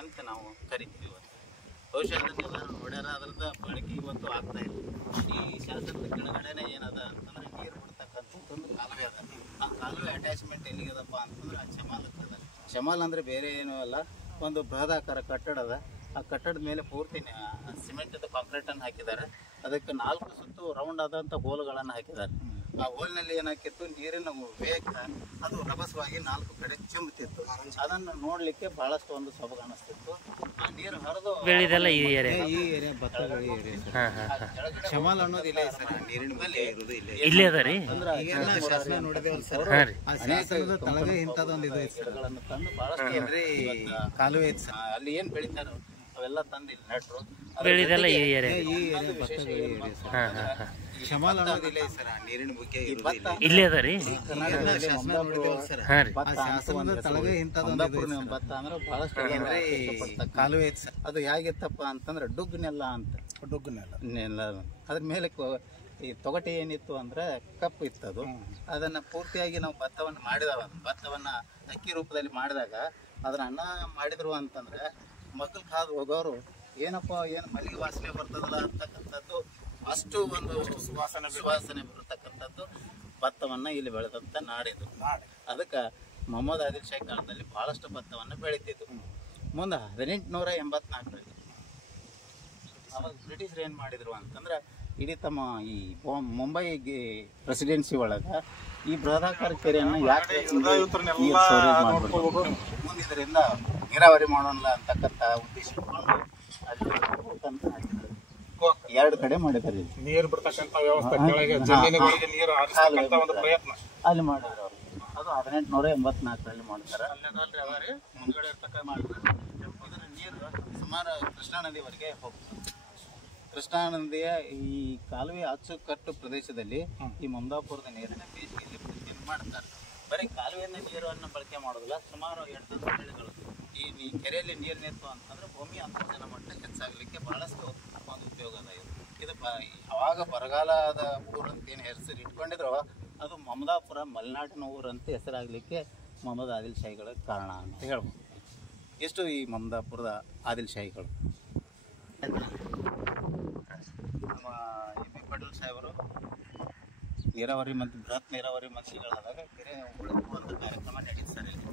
ಅಂತ ನಾವು ಕರಿತೀವಿ. ಇವತ್ತು ಬಹುಶಃ ಅದನ್ನೆಲ್ಲ ನೋಡ್ಯಾರ, ಅದ್ರದ್ದು ಬಳಕೆ ಇವತ್ತು ಆಗ್ತಾ ಇಲ್ಲ. ಈ ಶಾಸನದ ಕೆಳಗಡೆನೆ ಏನದ ಅಂತಂದ್ರೆ ನೀರು ಬಿಡ್ತಕ್ಕಂಥದ್ದು ಒಂದು ಕಾಲುವೆ ಅದ. ಆ ಕಾಲುವೆ ಅಟ್ಯಾಚ್ಮೆಂಟ್ ಎಲ್ಲಿಗದಪ್ಪ ಅಂತಂದ್ರೆ ಆ ಶಮಾಲಕ್ಕೆ ಅದ. ಶಮಾಲ್ ಅಂದರೆ ಬೇರೆ ಏನೂ ಅಲ್ಲ, ಒಂದು ಬೃಹದಾಕಾರ ಕಟ್ಟಡ ಅದ. ಆ ಕಟ್ಟಡದ ಮೇಲೆ ಪೂರ್ತಿ ಸಿಮೆಂಟದ ಕಾಂಕ್ರೀಟನ್ನು ಹಾಕಿದ್ದಾರೆ. ಅದಕ್ಕೆ 4 ಸುತ್ತು ರೌಂಡ್ ಆದಂಥ ಹೋಲ್ಗಳನ್ನು ಹಾಕಿದ್ದಾರೆ. ಆ ಹೋಲ್ನಲ್ಲಿ ಏನಾಕಿತ್ತು, ನೀರಿನ ವೇಗ ಅದು ರಭಸವಾಗಿ 4 ಕಡೆ ಚಿಮ್ಮುತ್ತಿತ್ತು. ಅದನ್ನು ನೋಡ್ಲಿಕ್ಕೆ ಬಹಳಷ್ಟು ಒಂದು ಸೊಬಗು ಅನಿಸ್ತಿತ್ತು. ಆ ನೀರು ಹರಿದು ಈ ಏರಿಯಾ ಭತ್ತ ಶಮಾಲ್ ಅನ್ನೋದು ಇಲ್ಲೇ ಸರ್, ನೀರಿನ ಬಗ್ಗೆ ಇರೋದು ಇಲ್ಲೇ ಅದ ರೀ. ಶಾಸನ ನೋಡಿದೇವಲ್ಲ ಸರ್, ಆ ಶಾಸನದ ತಳಗ ಇಂಥದೊಂದು ಇದು ಗಿಡಗಳನ್ನು ತಂದು ಬಹಳಷ್ಟು ಏನ್ರಿ ಕಾಲುವೆ ಐತಿ ಸರ್. ಅಲ್ಲಿ ಏನ್ ಬೆಳಿತಾರ ಅವೆಲ್ಲ ತಂದು ಇಲ್ಲಿ ನೆಟ್ರು. ಬೆಳೆದೆಲ್ಲ ಈ ಏರಿಯಾ ಶಮಾಲ್ ಅನ್ನೋದು ಇಲ್ಲೇ ಸರ್, ನೀರಿನ ಬಗ್ಗೆ ಇಲ್ಲೇ ಅದ ರೀ. ಭತ್ತ ಅಂದ್ರೆ ಬಹಳಷ್ಟು ಕಾಲುವೆ ಐತಿ ಸರ್. ಅದು ಹೇಗಿತ್ತಪ್ಪ ಅಂತಂದ್ರೆ ಡುಗ್ನೆಲ್ಲ ಅಂತ, ಡುಗ್ನೆಲ್ಲ ಅದ್ರ ಮೇಲೆ ಈ ತೊಗಟೆ ಏನಿತ್ತು ಅಂದ್ರೆ ಕಪ್ಪು ಇತ್ತು. ಅದು ಅದನ್ನ ಪೂರ್ತಿಯಾಗಿ ನಾವು ಭತ್ತವನ್ನು ಮಾಡಿದವ, ಭತ್ತವನ್ನ ಅಕ್ಕಿ ರೂಪದಲ್ಲಿ ಮಾಡಿದಾಗ ಅದನ್ನ ಅನ್ನ ಮಾಡಿದ್ರು ಅಂತಂದ್ರೆ ಮಕ್ಕಳು ಕಾದು ಹೋಗೋರು ಏನಪ್ಪ ಏನು ಮಲ್ಲಿಗೆ ವಾಸನೆ ಬರ್ತದಲ್ಲ ಅಂತಕ್ಕಂಥದ್ದು, ಅಷ್ಟು ಒಂದು ಸುವಾಸನೆ ಬರತಕ್ಕಂಥದ್ದು ಭತ್ತವನ್ನ ಇಲ್ಲಿ ಬೆಳೆದಂತ ನಾಡಿದು. ಅದಕ್ಕೆ ಮೊಹಮ್ಮದ್ ಆದಿಲ್ ಶಾಹಿ ಕಾಲದಲ್ಲಿ ಬಹಳಷ್ಟು ಭತ್ತವನ್ನು ಬೆಳೀತಿದ್ದು. ಮುಂದೆ 1884ರಲ್ಲಿ ಅವಾಗ ಬ್ರಿಟಿಷರು ಏನು ಮಾಡಿದ್ರು ಅಂತಂದ್ರೆ, ಇಡೀ ತಮ್ಮ ಈ ಮುಂಬೈಗೆ ಪ್ರೆಸಿಡೆನ್ಸಿ ಒಳಗೆ ಈ ಬೃಹದಾಕಾರ ಕೆರೆಯನ್ನು ಯಾಕೆ ಮಾಡ್ಬೋದು, ಮುಂದೆ ಇದರಿಂದ ನೀರಾವರಿ ಮಾಡೋಣ ಅಂತಕ್ಕಂಥ ಉದ್ದೇಶ ಎರಡು ಕಡೆ ಮಾಡಿದ್ದಾರೆ. ನೀರು ಬಿಡ್ತಕ್ಕಂಥ ವ್ಯವಸ್ಥೆ, ಜಮೀನುಗಳಿಗೆ ನೀರು ಹರಿಸ್ತಕ್ಕಂಥ ಒಂದು ಪ್ರಯತ್ನ ಅಲ್ಲಿ ಮಾಡಿದ್ರು ಅವರು. ಅದು 1884ರಲ್ಲಿ ಮಾಡ್ತಾರೆ. ಮುಂದ್ಗಡೆ ಇರ್ತಕ್ಕ ಮಾಡಿದ್ರು. ಇದರ ನೀರು ಸುಮಾರು ಕೃಷ್ಣಾ ನದಿವರೆಗೆ ಹೋಗ್ತದೆ. ಕೃಷ್ಣಾ ನದಿಯ ಈ ಕಾಲುವೆ ಅಚ್ಚುಕಟ್ಟು ಪ್ರದೇಶದಲ್ಲಿ ಈ ಮಮದಾಪುರದ ನೀರನ್ನ ಬೇಸಿಗೆಯಲ್ಲಿ ಬಳಕೆಯನ್ನು ಮಾಡ್ತಾರೆ. ಬರೀ ಕಾಲುವೆಯಿಂದ ನೀರನ್ನು ಬಳಕೆ ಮಾಡೋದಿಲ್ಲ, ಸುಮಾರು 8 ಬೆಳೆಗಳು ಈ ಕೆರೆಯಲ್ಲಿ ನೀರು ನಿಂತು ಅಂತಂದ್ರೆ ಭೂಮಿ ಅಂತರ್ಜಲ ಮಟ್ಟ ಹೆಚ್ಚಾಗಲಿಕ್ಕೆ ಬಹಳಷ್ಟು ಒಂದು ಉಪಯೋಗ ಅದ. ಇದು ಅವಾಗ ಬರಗಾಲದ ಊರಂತ ಏನು ಹೆಸರು ಇಟ್ಕೊಂಡಿದ್ರು, ಅದು ಮಮದಾಪುರ ಮಲೆನಾಡಿನ ಊರಂತ ಹೆಸರಾಗಲಿಕ್ಕೆ ಮೊಹಮ್ಮದ್ ಆದಿಲ್ ಶಾಹಿಗಳ ಕಾರಣ ಅಂತ ಹೇಳ್ಬೋದು. ಎಷ್ಟು ಈ ಮಮದಾಪುರದ ಆದಿಲ್ ಶಾಹಿಗಳು. ನಮ್ಮ MP ಪಾಟೀಲ್ ಸಾಹೇಬರು ನೀರಾವರಿ ಮಂತ್ರಿ, ಬೃಹತ್ ನೀರಾವರಿ ಮಂತ್ರಿಗಳಾದಾಗ ಕೆರೆ ಉಳಿಸುವಂಥ ಕಾರ್ಯಕ್ರಮ ನಡೀತು ಸರ್ ಇಲ್ಲಿ.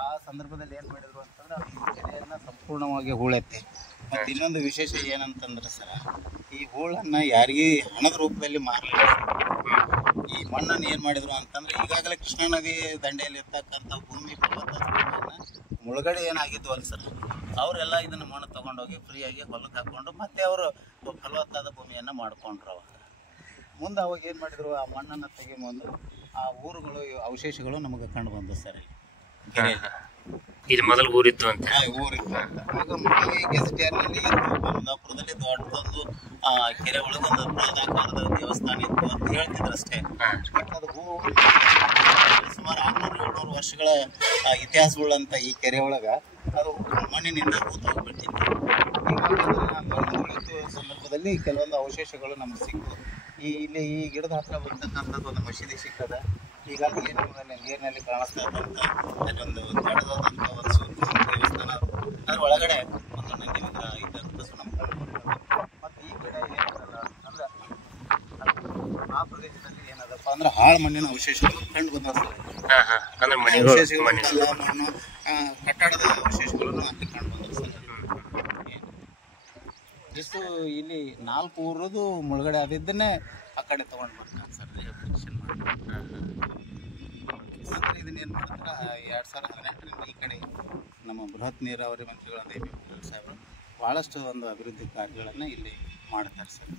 ಆ ಸಂದರ್ಭದಲ್ಲಿ ಏನು ಮಾಡಿದ್ರು ಅಂತಂದ್ರೆ, ಈ ಕೆರೆಯನ್ನು ಸಂಪೂರ್ಣವಾಗಿ ಹೂಳೆತ್ತೆ. ಮತ್ತು ಇನ್ನೊಂದು ವಿಶೇಷ ಏನಂತಂದ್ರೆ ಸರ್, ಈ ಹೂಳನ್ನು ಯಾರಿಗೂ ಹಣದ ರೂಪದಲ್ಲಿ ಮಾರಲಿಲ್ಲ. ಈ ಮಣ್ಣನ್ನು ಏನು ಮಾಡಿದ್ರು ಅಂತಂದ್ರೆ, ಈಗಾಗಲೇ ಕೃಷ್ಣಾ ನದಿ ದಂಡೆಯಲ್ಲಿ ಇರ್ತಕ್ಕಂಥ ಭೂಮಿ ಫಲವತ್ತತೆಯನ್ನು ಮುಳುಗಡೆ ಏನಾಗಿದ್ದು ಅಲ್ಲ ಸರ್, ಅವರೆಲ್ಲ ಇದನ್ನು ಮಣ್ಣು ತೊಗೊಂಡೋಗಿ ಫ್ರೀಯಾಗಿ ಹೊಲಕ್ಕೆ ಹಾಕ್ಕೊಂಡು ಮತ್ತೆ ಅವರು ಫಲವತ್ತಾದ ಭೂಮಿಯನ್ನು ಮಾಡ್ಕೊಂಡ್ರು. ಅವಾಗ ಮುಂದೆ ಅವಾಗ ಏನು ಮಾಡಿದ್ರು, ಆ ಮಣ್ಣನ್ನು ತೆಗೆದು ಆ ಊರುಗಳು ಅವಶೇಷಗಳು ನಮಗೆ ಕಂಡು ಬಂದು ಸರ್ ಇಲ್ಲಿ ಮೊದಲು ಊರಿತ್ತು ಅಂತ. ಊರಿತ್ತು ಅಂತ ಈಗ ಗೆಜೆಟಿಯರ್ನಲ್ಲಿ ಮಮದಾಪುರದಲ್ಲಿ ದೊಡ್ಡದೊಂದು ಕೆರೆ ಒಳಗೊಂದು ಬೃಹದಾಕಾರದ ದೇವಸ್ಥಾನ ಇತ್ತು ಅಂತ ಹೇಳ್ತಿದ್ರು ಅಷ್ಟೇ. ಬಟ್ ಅದು ಸುಮಾರು 600-700 ವರ್ಷಗಳ ಇತಿಹಾಸವುಳ್ಳಂಥ ಈ ಕೆರೆ ಒಳಗೆ ಅದು ಮಣ್ಣಿನಿಂದ ಹೂತು ಹೋಗ್ಬಿಟ್ಟಿತ್ತು. ಈಗ ಸಂದರ್ಭದಲ್ಲಿ ಕೆಲವೊಂದು ಅವಶೇಷಗಳು ನಮಗೆ ಸಿಕ್ಕು. ಇಲ್ಲಿ ಈ ಗಿಡದ ಹತ್ರ ಬರ್ತಕ್ಕಂಥದ್ದು ಒಂದು ಮಸೀದಿ ಸಿಕ್ಕದ. ಈಗಾಗಲೇ ನೀರಿನಲ್ಲಿ ಕಾಣಿಸ್ತಾ ಇದ್ದಂಥ ಅದೊಂದು ದೊಡ್ಡದಾದಂಥ ಒಂದು ದೇವಸ್ಥಾನ, ಅದ್ರ ಒಳಗಡೆ ಒಂದು ನಂದಿ ವಿಗ್ರಹ ಇದ್ದಂಥ ನಮ್ಗೆ ಮತ್ತು ಈ ಕಡೆ ಏನದ ಅಂದ್ರೆ ಆ ಪ್ರದೇಶದಲ್ಲಿ ಏನದಪ್ಪ ಅಂದ್ರೆ ಹಾಳು ಮಣ್ಣಿನ ಅವಶೇಷಗಳು ಕಂಡು ಬಂದ ಅವಶೇಷಗಳು, ಮಣ್ಣು ಕಟ್ಟಡದ ಅವಶೇಷಗಳನ್ನು ಅಲ್ಲಿ ಕಂಡು ಬಂದರು ಸರ್. ಜಸ್ಟ್ ಇಲ್ಲಿ 4 ಊರದು ಮುಳುಗಡೆ ಆದಿದ್ದನ್ನೇ ಆ ಕಡೆ ತೊಗೊಂಡು ಬರ್ತಾರೆ ಸರ್, ರಿಹಬಿಲಿಟೇಷನ್ ಮಾಡಿ. ನಂತರ ಇದನ್ನೇನು ಮಾಡ್ತಾರೆ, 2018ರಿಂದ ಈ ಕಡೆ ನಮ್ಮ ಬೃಹತ್ ನೀರಾವರಿ ಮಂತ್ರಿಗಳಾದ MP ಪಾಟೀಲ್ ಸಾಹೇಬರು ಭಾಳಷ್ಟು ಒಂದು ಅಭಿವೃದ್ಧಿ ಕಾರ್ಯಗಳನ್ನು ಇಲ್ಲಿ ಮಾಡ್ತಾರೆ ಸರ್.